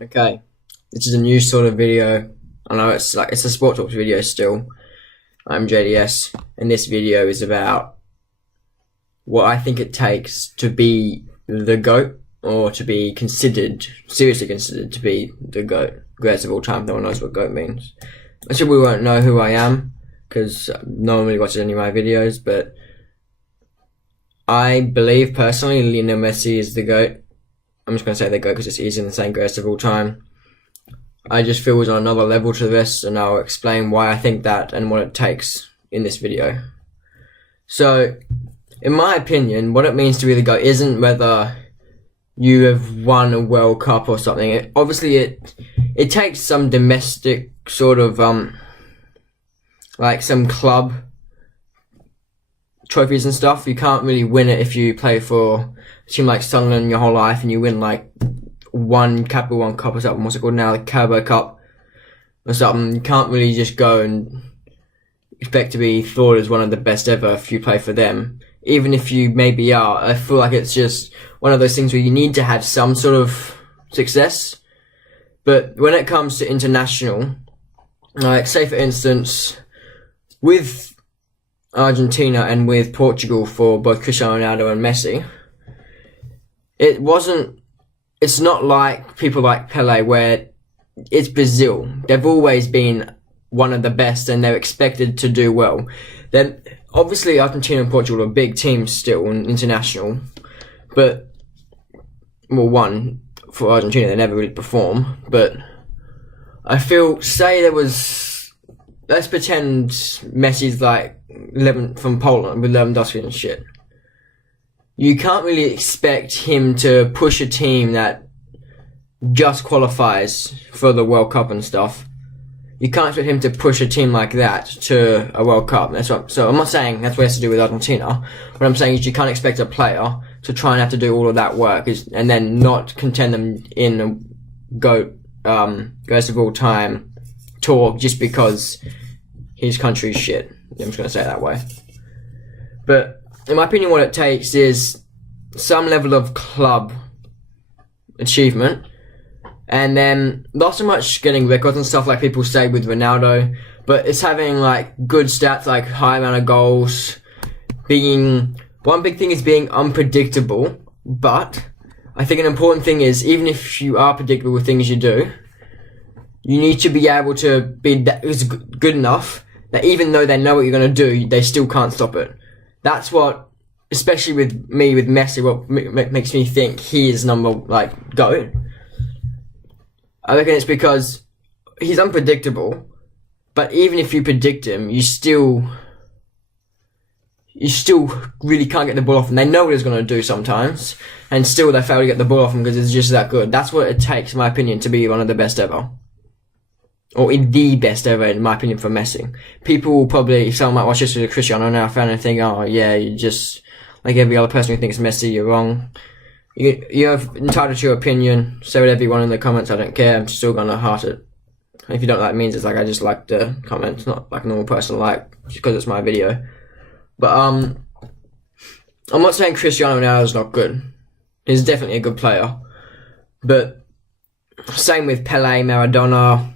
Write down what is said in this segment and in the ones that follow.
Okay, this is a new sort of video. I know it's a sport talks video still. I'm JDS, and this video is about what I think it takes to be the GOAT, or to be seriously considered to be the GOAT. Greatest of all time. No one knows what GOAT means. I'm sure we won't know who I am, because no one really watches any of my videos, but I believe personally Lionel Messi is the GOAT. I'm just going to say the GOAT because it's easier than saying greatest of all time. I just feel it's on another level to this, and I'll explain why I think that and what it takes in this video. So, in my opinion, what it means to be the GOAT isn't whether you have won a World Cup or something. It takes some domestic sort of, like some club trophies and stuff. You can't really win it if you play for a team like Sunderland your whole life and you win like one Capital One Cup or something. What's it called now? The Carabao Cup or something. You can't really just go and expect to be thought as one of the best ever if you play for them. Even if you maybe are, I feel like it's just one of those things where you need to have some sort of success. But when it comes to international, like say for instance, with Argentina and with Portugal for both Cristiano Ronaldo and Messi, it's not like people like Pele where it's Brazil. They've always been one of the best and they're expected to do well. Then obviously Argentina and Portugal are big teams still in international, but one for Argentina they never really perform. But I feel, say there was, let's pretend Messi's like 11 from Poland with Lewandowski and shit. You can't really expect him to push a team that just qualifies for the World Cup and stuff. You can't expect him to push a team like that to a World Cup. So I'm not saying that's what he has to do with Argentina. What I'm saying is you can't expect a player to try and have to do all of that work and then not contend them in a GOAT, greatest of all time talk just because his country's shit. I'm just going to say it that way. But in my opinion, what it takes is some level of club achievement, and then not so much getting records and stuff like people say with Ronaldo, but it's having like good stats, like high amount of goals. One big thing is being unpredictable, but I think an important thing is even if you are predictable with things you do, you need to be able to be good enough that even though they know what you're going to do, they still can't stop it. That's what, especially with Messi, what makes me think he is GOAT. I reckon it's because he's unpredictable, but even if you predict him, you still really can't get the ball off him. They know what he's going to do sometimes, and still they fail to get the ball off him because it's just that good. That's what it takes, in my opinion, to be one of the best ever. Or the best ever, in my opinion, for Messi. People will probably, someone might watch this with a Cristiano Ronaldo fan and think, oh yeah, you just, like every other person who thinks Messi, you're wrong. You're entitled to your opinion. Say whatever you want in the comments, I don't care. I'm still gonna heart it. If you don't like it, means it's like I just like the comments, not like a normal person like, just because it's my video. But I'm not saying Cristiano Ronaldo is not good. He's definitely a good player. But same with Pele, Maradona,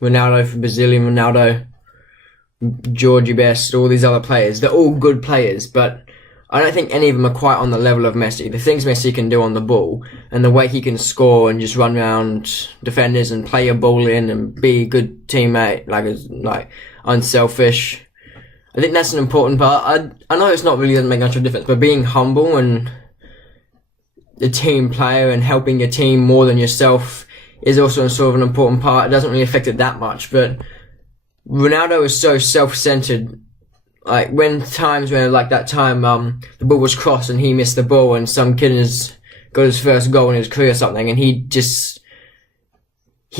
Ronaldo for Brazilian Ronaldo, Georgie Best, all these other players. They're all good players, but I don't think any of them are quite on the level of Messi. The things Messi can do on the ball, and the way he can score and just run around defenders and play a ball in and be a good teammate, like unselfish. I think that's an important part. I know it's not really doesn't make much of a difference, but being humble and a team player and helping your team more than yourself is also sort of an important part. It doesn't really affect it that much, but Ronaldo is so self-centered. Like when like that time, the ball was crossed and he missed the ball and some kid has got his first goal in his career or something, and he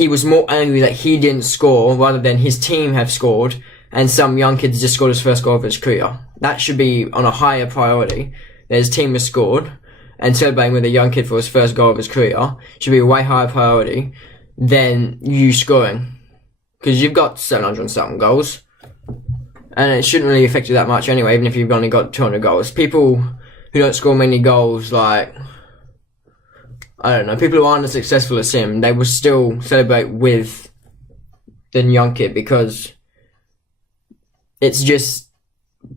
was more angry that he didn't score rather than his team have scored and some young kid just scored his first goal of his career. That should be on a higher priority. That his team has scored, and celebrating with a young kid for his first goal of his career should be a way higher priority than you scoring. Because you've got 700 and something goals, and it shouldn't really affect you that much anyway, even if you've only got 200 goals. People who don't score many goals, like, I don't know, people who aren't as successful as him, they will still celebrate with the young kid because it's just,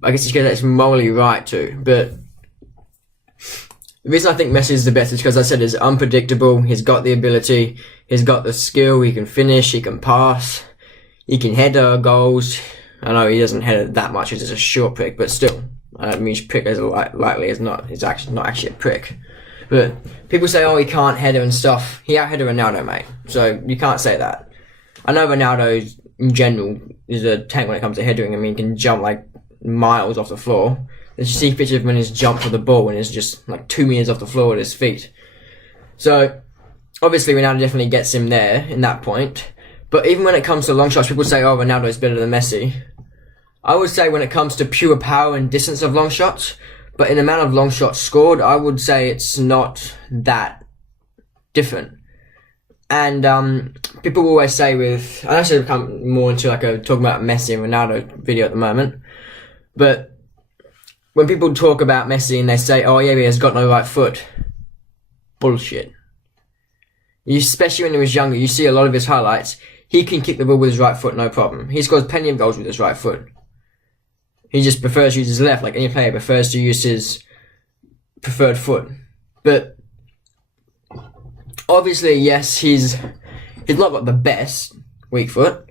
I guess it's because it's morally right to. But the reason I think Messi is the best is because I said he's unpredictable, he's got the ability, he's got the skill, he can finish, he can pass, he can header goals. I know he doesn't header that much, he's just a short prick, but still, I don't mean prick as lightly as not, he's actually not actually a prick. But people say, oh, he can't header and stuff. He out-headed Ronaldo, mate. So you can't say that. I know Ronaldo, in general, is a tank when it comes to headering. I mean, he can jump like miles off the floor. You see pictures of when he's jumped for the ball and it's just like 2 meters off the floor with his feet. So, obviously Ronaldo definitely gets him there in that point. But even when it comes to long shots, people say, oh, Ronaldo is better than Messi. I would say when it comes to pure power and distance of long shots, but in the amount of long shots scored, I would say it's not that different. And people always say with, I actually become more into like a talking about Messi and Ronaldo video at the moment, but when people talk about Messi and they say, oh yeah, he has got no right foot, bullshit. Especially when he was younger, you see a lot of his highlights, he can kick the ball with his right foot, no problem. He scores plenty of goals with his right foot. He just prefers to use his left, like any player prefers to use his preferred foot. But obviously, yes, he's not got the best weak foot,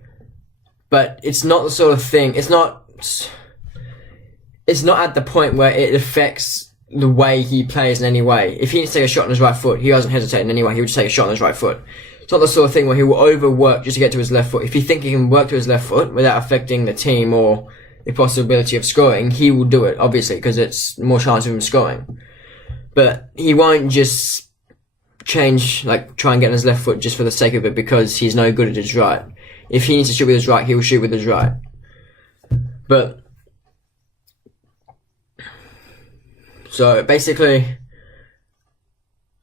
but it's not the sort of thing, it's not at the point where it affects the way he plays in any way. If he needs to take a shot on his right foot, he doesn't hesitate in any way, he would just take a shot on his right foot. It's not the sort of thing where he will overwork just to get to his left foot. If he thinks he can work to his left foot without affecting the team or the possibility of scoring, he will do it, obviously, because it's more chance of him scoring. But he won't just change, like, try and get on his left foot just for the sake of it because he's no good at his right. If he needs to shoot with his right, he will shoot with his right. But, so, basically,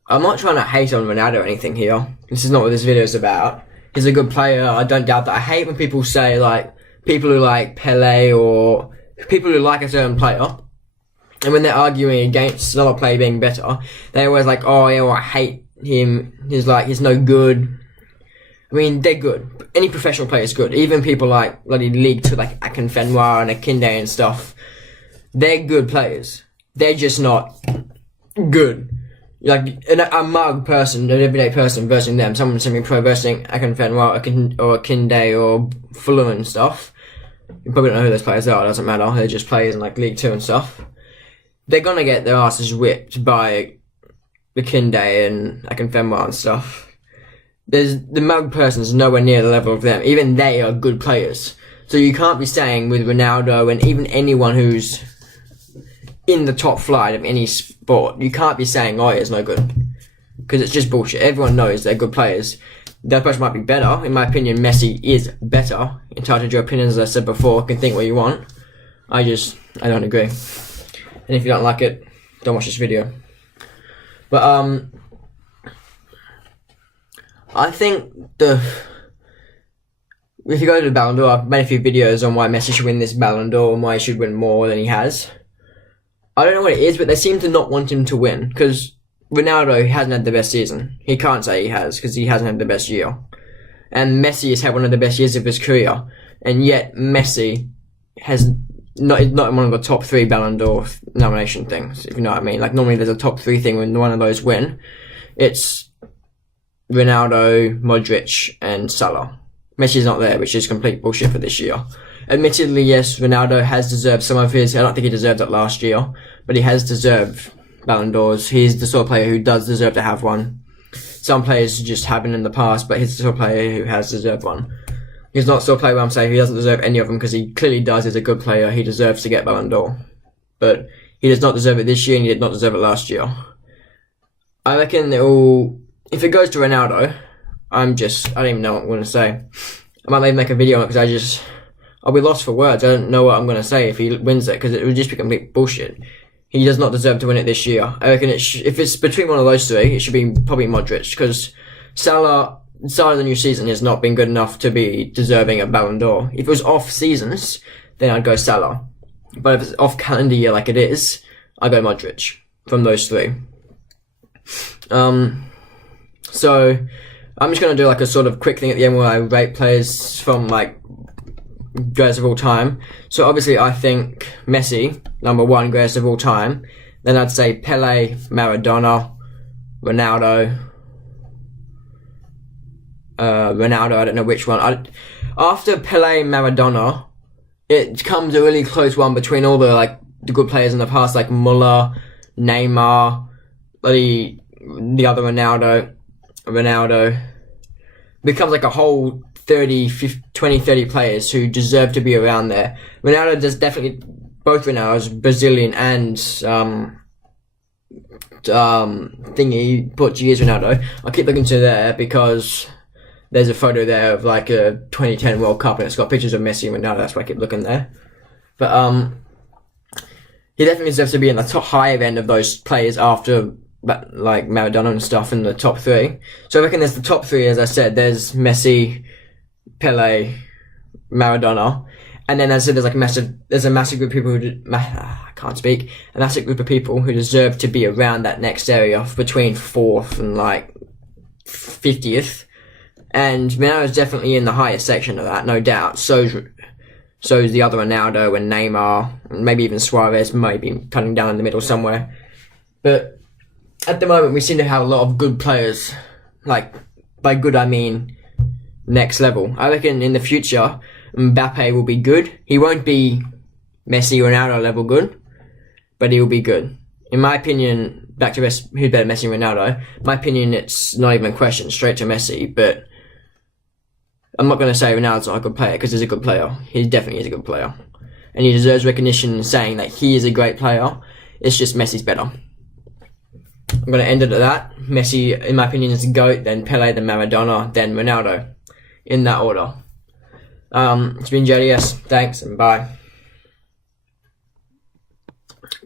I'm not trying to hate on Ronaldo or anything here. This is not what this video is about. He's a good player, I don't doubt that. I hate when people say, like, people who like Pele or people who like a certain player, and when they're arguing against another player being better, they always like, oh yeah, well, I hate him, he's no good. I mean, they're good. Any professional player is good. Even people like bloody League 2, like Akinfenwa and Akinde and stuff, they're good players. They're just not good. Like, a mug person, an everyday person versing them, someone semi-pro versing Akinfenwa or Akinde or Fulham and stuff. You probably don't know who those players are, it doesn't matter, they're just players in like League 2 and stuff. They're gonna get their asses whipped by Akinde and Akinfenwa and stuff. The mug person's nowhere near the level of them, even they are good players. So you can't be saying with Ronaldo and even anyone who's in the top flight of any sport, you can't be saying, oh, it's no good. Because it's just bullshit. Everyone knows they're good players. That person might be better. In my opinion, Messi is better. Entitled to your opinion, as I said before, can think what you want. I don't agree. And if you don't like it, don't watch this video. But, I think if you go to the Ballon d'Or, I've made a few videos on why Messi should win this Ballon d'Or and why he should win more than he has. I don't know what it is, but they seem to not want him to win, because Ronaldo hasn't had the best season. He can't say he has, because he hasn't had the best year. And Messi has had one of the best years of his career, and yet Messi is not in one of the top 3 Ballon d'Or nomination things, if you know what I mean. Like, normally there's a top 3 thing when one of those win. It's Ronaldo, Modric, and Salah. Messi's not there, which is complete bullshit for this year. Admittedly, yes, Ronaldo has deserved some of his. I don't think he deserved it last year, but he has deserved Ballon d'Ors. He's the sort of player who does deserve to have one. Some players just haven't in the past, but he's the sort of player who has deserved one. He's not the sort of player where I'm saying he doesn't deserve any of them, because he clearly does. He's a good player. He deserves to get Ballon d'Or. But he does not deserve it this year, and he did not deserve it last year. I reckon if it goes to Ronaldo, I don't even know what I'm going to say. I might maybe make a video on it, because I'll be lost for words. I don't know what I'm going to say if he wins it, because it would just be complete bullshit. He does not deserve to win it this year. I reckon if it's between one of those 3, it should be probably Modric, because Salah, start of the new season, has not been good enough to be deserving a Ballon d'Or. If it was off seasons, then I'd go Salah. But if it's off calendar year like it is, I'd go Modric from those 3. So I'm just gonna do like a sort of quick thing at the end where I rate players from like greatest of all time. So obviously I think Messi, number 1 greatest of all time. Then I'd say Pele, Maradona, Ronaldo. Ronaldo, I don't know which one. After Pele, Maradona, it comes a really close one between all the good players in the past, like Muller, Neymar, the other Ronaldo. Becomes like a whole 30 players who deserve to be around there. Ronaldo does definitely, both Ronaldos, Brazilian and Portuguese Ronaldo. I'll keep looking to there because there's a photo there of like a 2010 World Cup and it's got pictures of Messi and Ronaldo. That's why I keep looking there. But he definitely deserves to be in the top higher end of those players after like Maradona and stuff in the top 3. So I reckon there's the top 3, as I said. There's Messi, Pele, Maradona, and then as I said, there's a massive group of people a massive group of people who deserve to be around that next area between 4th and like 50th. And Ronaldo's definitely in the highest section of that, no doubt. So's the other Ronaldo and Neymar, and maybe even Suarez, maybe cutting down in the middle somewhere. But at the moment, we seem to have a lot of good players. Like, by good, I mean next level. I reckon in the future, Mbappe will be good. He won't be Messi, Ronaldo level good, but he will be good. In my opinion, back to who's better, Messi or Ronaldo? In my opinion, it's not even a question, straight to Messi, but I'm not going to say Ronaldo's not a good player, because he's a good player. He definitely is a good player. And he deserves recognition saying that he is a great player. It's just Messi's better. I'm going to end it at that. Messi, in my opinion, is the GOAT, then Pele, then Maradona, then Ronaldo. In that order. It's been JDS. Thanks, and bye.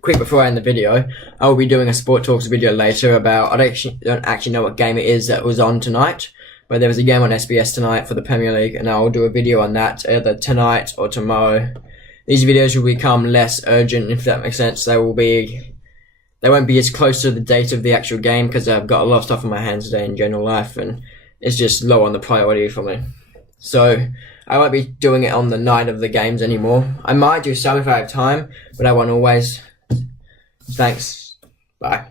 Quick before I end the video, I will be doing a Sport Talks video later about, I don't actually know what game it is that was on tonight, but there was a game on SBS tonight for the Premier League, and I'll do a video on that either tonight or tomorrow. These videos will become less urgent, if that makes sense. They won't be as close to the date of the actual game, because I've got a lot of stuff on my hands today in general life, and it's just low on the priority for me. So I won't be doing it on the night of the games anymore. I might do some if I have time, but I won't always. Thanks. Bye.